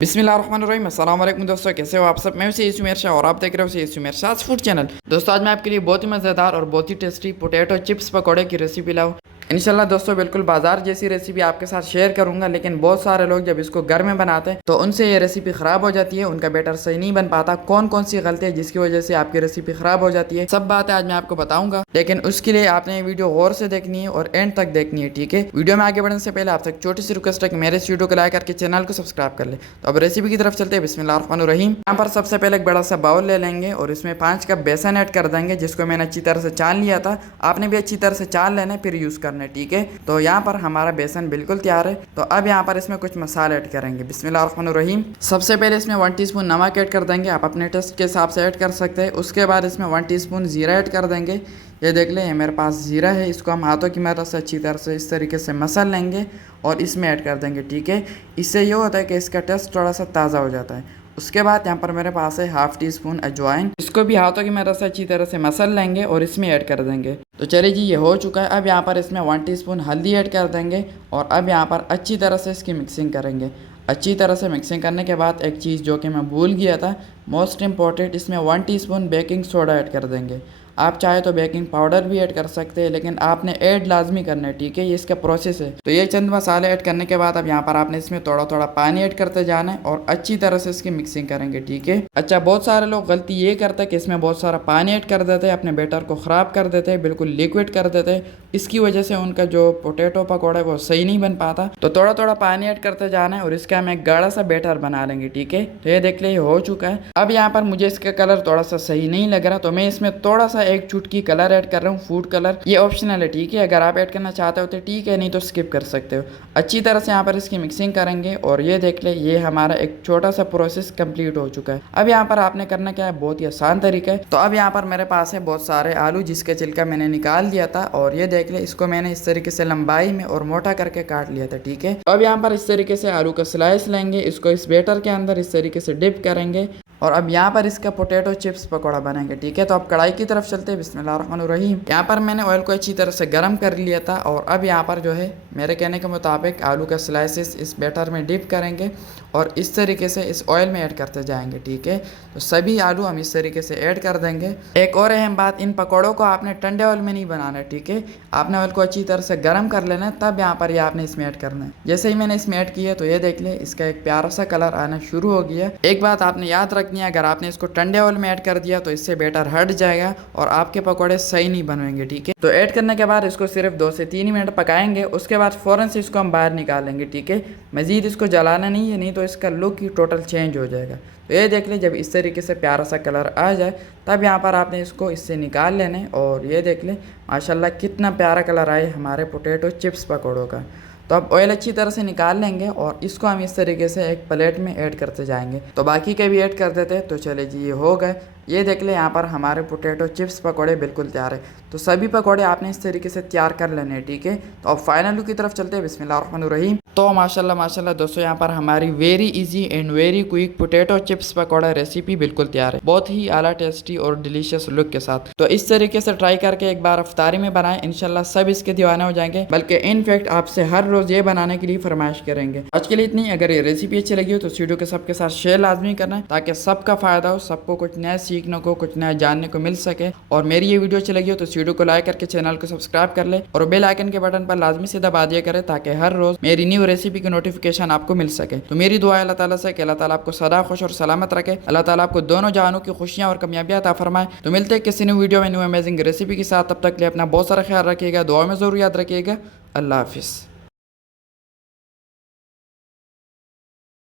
बिस्मिल्लाहिर्रहमानिर्रहीम अस्सलाम वालेकुम दोस्तों, कैसे हो आप सब। मैं हूं उमेर शाह और आप देख रहे हो उमेर शाह फूड चैनल। दोस्तों आज मैं आपके लिए बहुत ही मज़ेदार और बहुत ही टेस्टी पोटैटो चिप्स पकौड़े की रेसिपी लाऊं। इंशाल्लाह दोस्तों बिल्कुल बाजार जैसी रेसिपी आपके साथ शेयर करूंगा, लेकिन बहुत सारे लोग जब इसको घर में बनाते हैं तो उनसे ये रेसिपी ख़राब हो जाती है, उनका बैटर सही नहीं बन पाता। कौन कौन सी गलती है जिसकी वजह से आपकी रेसिपी ख़राब हो जाती है, सब बातें आज मैं आपको बताऊंगा। लेकिन उसके लिए आपने ये वीडियो गौर से देखनी है और एंड तक देखनी है, ठीक है। वीडियो में आगे बढ़ने से पहले आपसे छोटी सी रिक्वेस्ट है कि मेरे इस वीडियो को लाइक करके चैनल को सब्सक्राइब कर ले। तो अब रेसिपी की तरफ चलते हैं। बिस्मिल्लाहिर्रहमानिर्रहीम। यहाँ पर सबसे पहले एक बड़ा सा बाउल ले लेंगे और इसमें 5 कप बेसन ऐड कर देंगे, जिसको मैंने अच्छी तरह से छान लिया था। आपने भी अच्छी तरह से छान लेना है फिर यूज़ करना है, ठीक है। तो यहाँ पर हमारा बेसन बिल्कुल तैयार है। तो अब यहाँ पर इसमें कुछ मसाले ऐड करेंगे। बिस्मिल्लाहिर्रहमानिर्रहीम। सबसे पहले इसमें 1 टीस्पून नमक ऐड कर देंगे, आप अपने टेस्ट के हिसाब से ऐड कर सकते हैं। उसके बाद इसमें 1 टीस्पून जीरा ऐड कर देंगे। ये देख लें, ये मेरे पास जीरा है, इसको हम हाथों की मदद से अच्छी तरह से इस तरीके से मसल लेंगे और इसमें ऐड कर देंगे, ठीक है। इससे ये होता है कि इसका टेस्ट थोड़ा सा ताज़ा हो जाता है। उसके बाद यहाँ पर मेरे पास है 1/2 टीस्पून अजवाइन, इसको भी हाथों की मदद से अच्छी तरह से मसल लेंगे और इसमें ऐड कर देंगे। तो चलिए जी, ये हो चुका है। अब यहाँ पर इसमें 1 टीस्पून हल्दी ऐड कर देंगे और अब यहाँ पर अच्छी तरह से इसकी मिक्सिंग करेंगे। अच्छी तरह से मिक्सिंग करने के बाद एक चीज़ जो कि मैं भूल गया था, मोस्ट इम्पॉर्टेंट, इसमें 1 टीस्पून बेकिंग सोडा ऐड कर देंगे। आप चाहे तो बेकिंग पाउडर भी ऐड कर सकते हैं, लेकिन आपने ऐड लाजमी करना है, ठीक है। ये इसका प्रोसेस है। तो ये चंद मसाले ऐड करने के बाद अब यहाँ पर आपने इसमें थोड़ा थोड़ा पानी ऐड करते जाना है और अच्छी तरह से इसकी मिक्सिंग करेंगे, ठीक है। अच्छा, बहुत सारे लोग गलती ये करते हैं कि इसमें बहुत सारा पानी ऐड कर देते हैं, अपने बैटर को ख़राब कर देते हैं, बिल्कुल लिक्विड कर देते हैं। इसकी वजह से उनका जो पोटैटो पकौड़ा है वो सही नहीं बन पाता। तो थोड़ा थोड़ा पानी ऐड करते जाना है और इसका हम एक गाढ़ा सा बैटर बना लेंगे, ठीक है। तो ये देख ले, ये हो चुका है। अब यहाँ पर मुझे इसका कलर थोड़ा सा सही नहीं लग रहा, तो मैं इसमें थोड़ा सा एक चुटकी कलर ऐड कर रहा हूँ, फूड कलर। ये ऑप्शनल है, ठीक है। अगर आप ऐड करना चाहते हो तो ठीक है, नहीं तो स्किप कर सकते हो। अच्छी तरह से यहाँ पर इसकी मिक्सिंग करेंगे और ये देख ले, ये हमारा एक छोटा सा प्रोसेस कंप्लीट हो चुका है। अब यहाँ पर आपने करना क्या है, बहुत ही आसान तरीका है। तो अब यहाँ पर मेरे पास है बहुत सारे आलू, जिसका छिलका मैंने निकाल दिया था और ये देख ले, इसको मैंने इस तरीके से लंबाई में और मोटा करके काट लिया था, ठीक है। अब यहाँ पर इस तरीके से आलू का स्लाइस लेंगे, इसको इस बैटर के अंदर इस तरीके से डिप करेंगे और अब यहाँ पर इसका पोटैटो चिप्स पकौड़ा बनेंगे, ठीक है। तो अब कढ़ाई की तरफ चलते हैं। बिस्मिल्लाहिर्रहमानिर्रहीम। यहाँ पर मैंने ऑयल को अच्छी तरह से गर्म कर लिया था और अब यहाँ पर जो है मेरे कहने के मुताबिक आलू का स्लाइसेस इस बैटर में डिप करेंगे और इस तरीके से इस ऑयल में ऐड करते जाएंगे, ठीक है। तो सभी आलू हम इस तरीके से ऐड कर देंगे। एक और अहम बात, इन पकौड़ों को आपने ठंडे ऑयल में नहीं बनाना है, ठीक है। आपने ऑयल को अच्छी तरह से गर्म कर लेना है, तब यहाँ पर ये आपने इसमें ऐड करना है। जैसे ही मैंने इसमें ऐड किया तो ये देख ले, इसका एक प्यारा सा कलर आना शुरू हो गया। एक बात आपने याद रखनी है, अगर आपने इसको ठंडे ऑयल में ऐड कर दिया तो इससे बैटर हट जाएगा और आपके पकौड़े सही नहीं बनेंगे, ठीक है। तो ऐड करने के बाद इसको सिर्फ 2 से 3 मिनट पकाएंगे। उसके बाद फ़ौरन से इसको हम बाहर निकालेंगे, ठीक है। मज़ीद इसको जलाना नहीं है, नहीं तो इसका लुक ही टोटल चेंज हो जाएगा। तो ये देख ले, जब इस तरीके से प्यारा सा कलर आ जाए तब यहाँ पर आपने इसको इससे निकाल लेना है और ये देख ले, माशाल्लाह कितना प्यारा कलर आए हमारे पोटैटो चिप्स पकौड़ों का। तो अब ऑयल अच्छी तरह से निकाल लेंगे और इसको हम इस तरीके से एक प्लेट में ऐड करते जाएंगे। तो बाकी के भी ऐड कर देते हैं। तो चले जी, ये हो गए। ये देख ले, यहाँ पर हमारे पोटैटो चिप्स पकौड़े बिल्कुल तैयार है। तो सभी पकौड़े आपने इस तरीके से तैयार कर लेने हैं, ठीक है। तो अब फाइनल लुक की तरफ चलते हैं। बिस्मिल्लाहिर्रहमानिर्रहीम। तो माशाल्लाह माशाल्लाह दोस्तों, यहाँ पर हमारी very easy and very quick potato chips pakora recipe बिल्कुल तैयार है, बहुत ही आला टेस्टी और डिलीशियस लुक के साथ। तो इस तरीके से ट्राई करके एक बार अफ्तारी में बनाएं, इंशाल्लाह सब इसके दीवाने हो जाएंगे, बल्कि इनफैक्ट आपसे हर रोज ये बनाने के लिए फरमाइश करेंगे। आज के लिए इतनी। अगर ये रेसिपी अच्छी लगी हो तो वीडियो के सबके साथ शेयर लाजमी करना है, ताकि सबका फायदा हो, सबको कुछ नया सीखने को, कुछ नया जानने को मिल सके। और मेरी ये वीडियो अच्छी लगी हो तो वीडियो को लाइक करके चैनल को सब्सक्राइब कर ले और बेल आइकन के बटन पर लाजमी से दबा दिया करें, ताकि हर रोज मेरी न्यू रेसिपी की नोटिफिकेशन आपको मिल सके। तो मेरी दुआ है अल्लाह ताला से कि अल्लाह ताला आपको सदा खुश और सलामत रखे, अल्लाह ताला आपको दोनों जहानों की खुशियां और कामयाबियां अता फरमाए। तो मिलते हैं किसी न्यू वीडियो में न्यू अमेजिंग रेसिपी के साथ। तब तक के लिए अपना बहुत सारा ख्याल रखिएगा, दुआ में जरूर याद रखिएगा। अल्लाह हाफिज़।